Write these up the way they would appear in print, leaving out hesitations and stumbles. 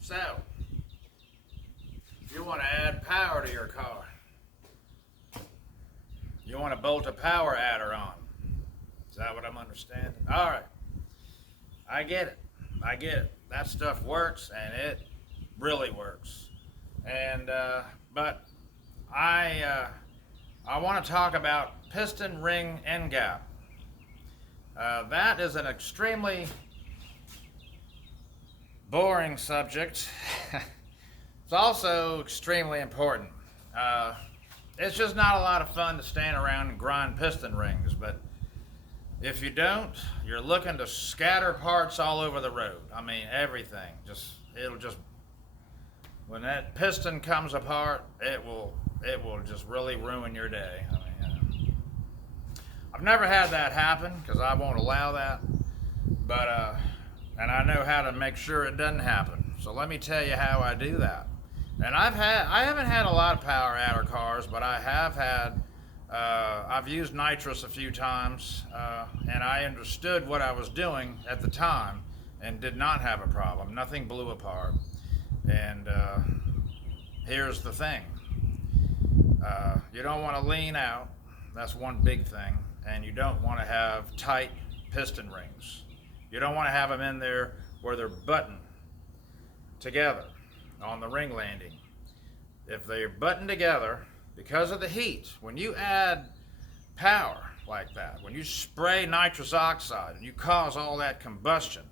So, you want to add power to your car. You want to bolt a power adder on. Is that what I'm understanding? All right. I get it. I get it. That stuff works, and it really works. And but I want to talk about piston ring end gap. That is an extremely boring subject. It's also extremely important. It's just not a lot of fun to stand around and grind piston rings, but if you don't, you're looking to scatter parts all over the road. I mean, everything. It'll just, when that piston comes apart, it will just really ruin your day. I mean, I've never had that happen because I won't allow that, but and I know how to make sure it doesn't happen. So let me tell you how I do that. And I haven't had a lot of power adder cars, but I have had. I've used nitrous a few times, and I understood what I was doing at the time, and did not have a problem. Nothing blew apart. And here's the thing: you don't want to lean out. That's one big thing, and you don't want to have tight piston rings. You don't want to have them in there where they're buttoned together on the ring landing. If they're buttoned together, because of the heat, when you add power like that, when you spray nitrous oxide and you cause all that combustion,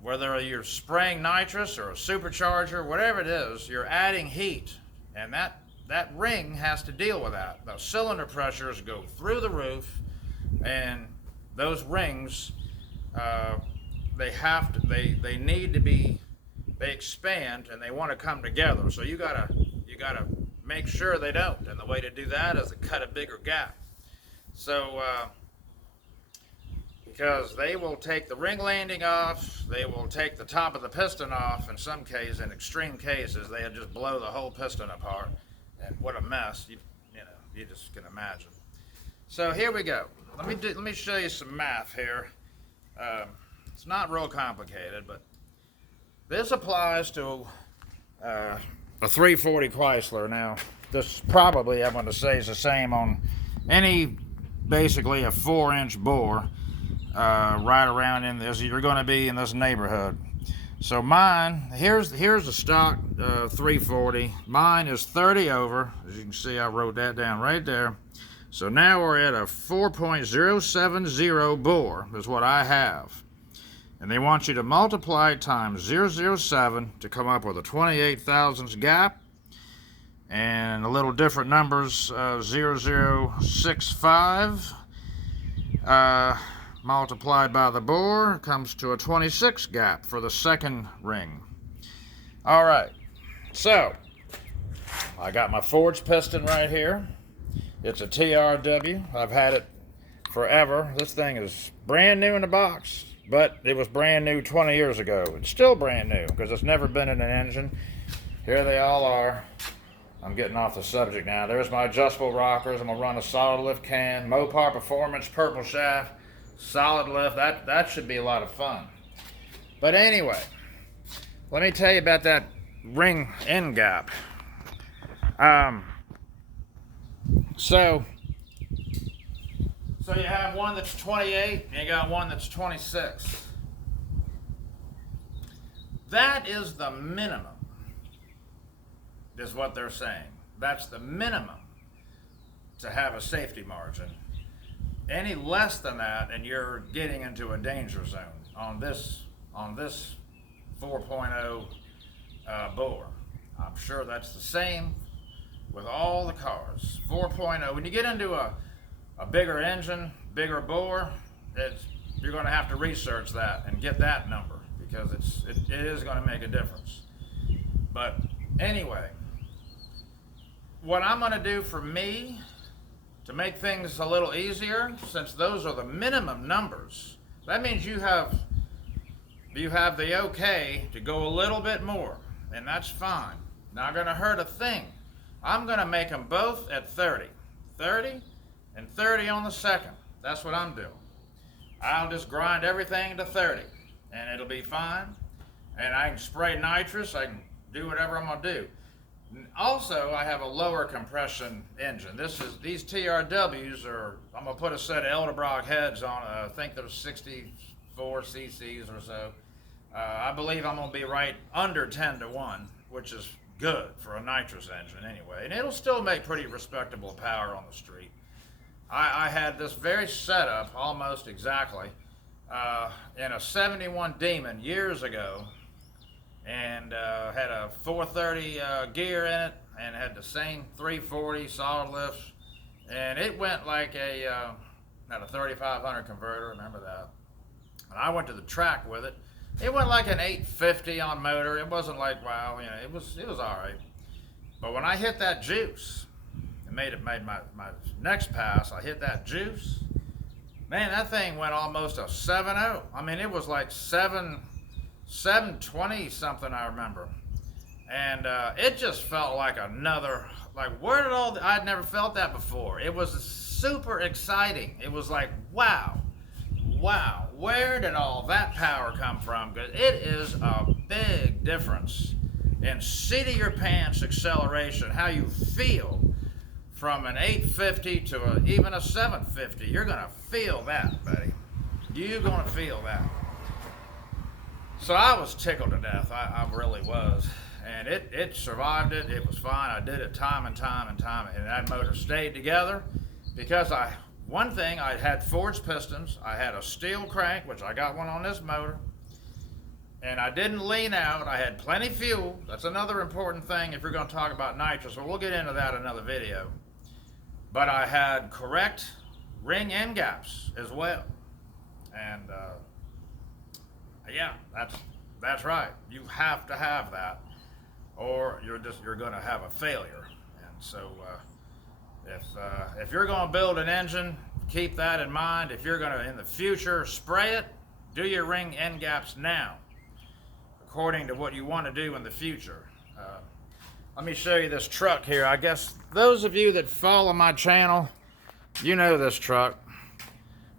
whether you're spraying nitrous or a supercharger, whatever it is, you're adding heat, and that ring has to deal with that. Those cylinder pressures go through the roof, and those rings, they need to be, they expand and they want to come together. So you gotta make sure they don't. And the way to do that is to cut a bigger gap. So because they will take the ring landing off, they will take the top of the piston off. In some cases, in extreme cases, they'll just blow the whole piston apart. And what a mess! You just can imagine. So here we go. Let me show you some math here. It's not real complicated, but this applies to a 340 Chrysler. Now, this probably, I'm going to say, is the same on basically a 4-inch bore, right around in this. You're going to be in this neighborhood. So mine, here's a stock 340. Mine is 30 over. As you can see, I wrote that down right there. So now we're at a 4.070 bore is what I have. And they want you to multiply times 007 to come up with a 28 thousandths gap. And a little different numbers, 0065 multiplied by the bore comes to a 26 gap for the second ring. All right, so I got my forged piston right here. It's a TRW. I've had it forever. This thing is brand new in the box, but it was brand new 20 years ago. It's still brand new because it's never been in an engine. Here they all are. I'm getting off the subject now. There's my adjustable rockers. I'm gonna run a solid lift can, Mopar Performance purple shaft, solid lift. That should be a lot of fun. But anyway, let me tell you about that ring end gap. So you have one that's 28 and you got one that's 26. That is the minimum, is what they're saying. That's the minimum to have a safety margin. Any less than that and you're getting into a danger zone on this 4.0 bore. I'm sure that's the same with all the cars. 4.0, when you get into a bigger engine, bigger bore, you're going to have to research that and get that number because it is going to make a difference. But anyway, what I'm going to do for me to make things a little easier, since those are the minimum numbers, that means you have the okay to go a little bit more, and that's fine. Not going to hurt a thing. I'm going to make them both at 30 and 30 on the second. That's what I'm doing. I'll just grind everything to 30 and it'll be fine. And I can spray nitrous, I can do whatever I'm gonna do. Also, I have a lower compression engine. These TRWs are, I'm gonna put a set of Eldebrock heads on, I think there's 64 cc's or so. I believe I'm gonna be right under 10 to 1, which is good for a nitrous engine anyway. And it'll still make pretty respectable power on the street. I had this very setup, almost exactly, in a 71 Demon years ago, and had a 430 gear in it, and had the same 340 solid lifts, and it went like had a 3500 converter, remember that. And I went to the track with it. It went like an 850 on motor. It wasn't like, wow, you know, it was all right. But when I hit that juice, it made my next pass, I hit that juice, man, that thing went almost a 7.0. I mean, it was like 720 something, I remember. And it just felt like another, like, where did I'd never felt that before. It was super exciting. It was like, wow, where did all that power come from? Because it is a big difference in seat of your pants acceleration, how you feel from an 850 to even a 750. You're gonna feel that, buddy. You're gonna feel that. So I was tickled to death. I really was. And it survived it. It was fine. I did it time and time, and that motor stayed together because one thing, I had forged pistons. I had a steel crank, which I got one on this motor. And I didn't lean out. I had plenty fuel. That's another important thing if you're going to talk about nitrous. Well, we'll get into that in another video. But I had correct ring end gaps as well. And yeah, that's right. You have to have that, or you're going to have a failure. And so if you're going to build an engine, keep that in mind. If you're going to in the future spray it, do your ring end gaps now, according to what you want to do in the future. Let me show you this truck here. I guess those of you that follow my channel, you know this truck,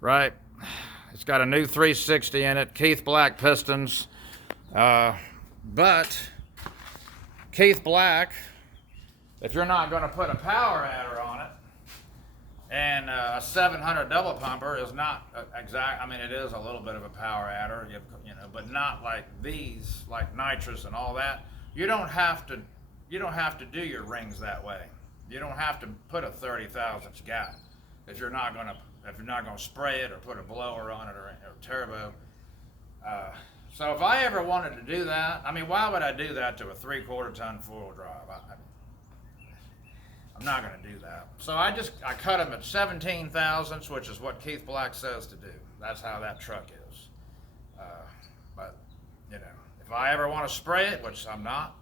right? It's got a new 360 in it, Keith Black pistons. But Keith Black, if you're not going to put a power adder on it, and a 700 double pumper is not exact. I mean, it is a little bit of a power adder, you know, but not like these, like nitrous and all that. You don't have to do your rings that way. You don't have to put a 30 thousandths gap if you're not going to spray it or put a blower on it or turbo. So if I ever wanted to do that, I mean, why would I do that to a 3/4 ton four-wheel drive? I'm not going to do that. So I cut them at 17 thousandths, which is what Keith Black says to do. That's how that truck is. But, you know, if I ever want to spray it, which I'm not,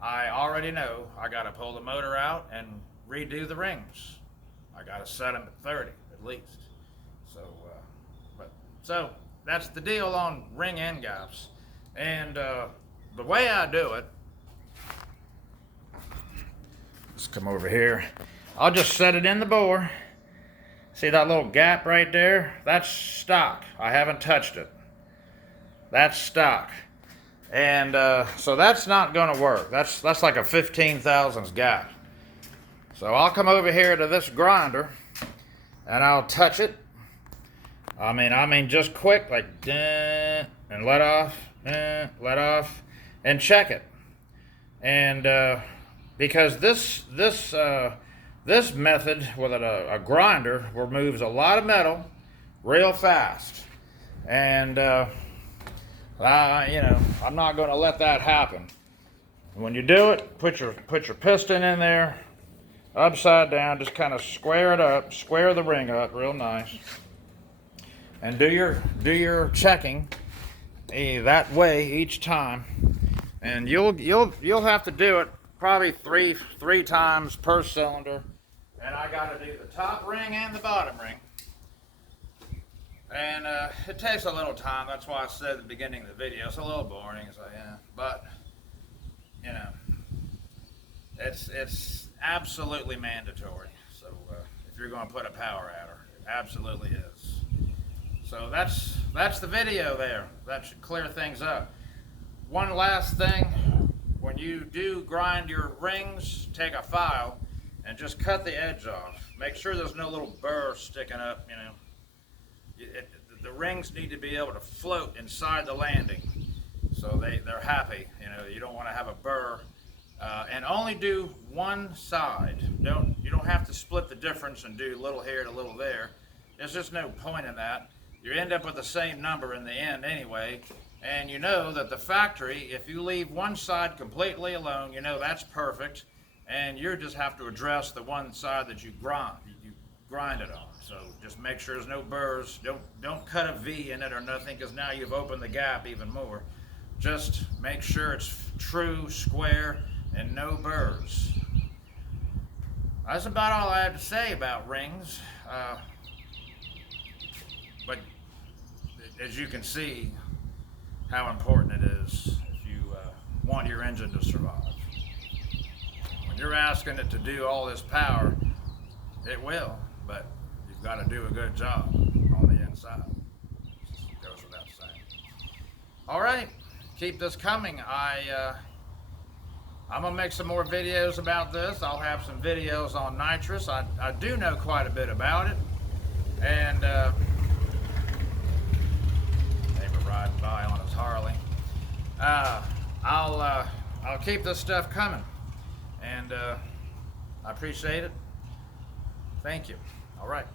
I already know I got to pull the motor out and redo the rings. I got to set them at 30 at least. So that's the deal on ring end gaps. And the way I do it, let's come over here. I'll just set it in the bore. See that little gap right there? That's stock. I haven't touched it. That's stock. And so that's not going to work. That's like a 15 thousandths gap. So I'll come over here to this grinder and I'll touch it. I mean just quick, like and let off, and check it. And because this method with a grinder removes a lot of metal real fast, and you know, I'm not going to let that happen. When you do it, put your piston in there, upside down, just kind of square it up, square the ring up real nice, and do your checking that way each time, and you'll have to do it probably three times per cylinder. And I got to do the top ring and the bottom ring. And it takes a little time. That's why I said at the beginning of the video, it's a little boring. So yeah, but you know, it's absolutely mandatory. So if you're going to put a power adder, it absolutely is. So that's the video there. That should clear things up. One last thing, when you do grind your rings, take a file and just cut the edge off. Make sure there's no little burr sticking up, you know. The rings need to be able to float inside the landing, so they're happy. You know, you don't want to have a burr. And only do one side. You don't have to split the difference and do little here to little there. There's just no point in that. You end up with the same number in the end anyway. And you know that the factory, if you leave one side completely alone, you know that's perfect. And you just have to address the one side that you grind it on. So just make sure there's no burrs. Don't cut a V in it or nothing, because now you've opened the gap even more. Just make sure it's true, square, and no burrs. That's about all I have to say about rings. But as you can see how important it is if you want your engine to survive. When you're asking it to do all this power, it will, but you've got to do a good job on the inside. It goes without saying. All right, keep this coming. I'm gonna make some more videos about this. I'll have some videos on nitrous. I do know quite a bit about it, and neighbor riding by on his Harley. I'll keep this stuff coming, and I appreciate it. Thank you. All right.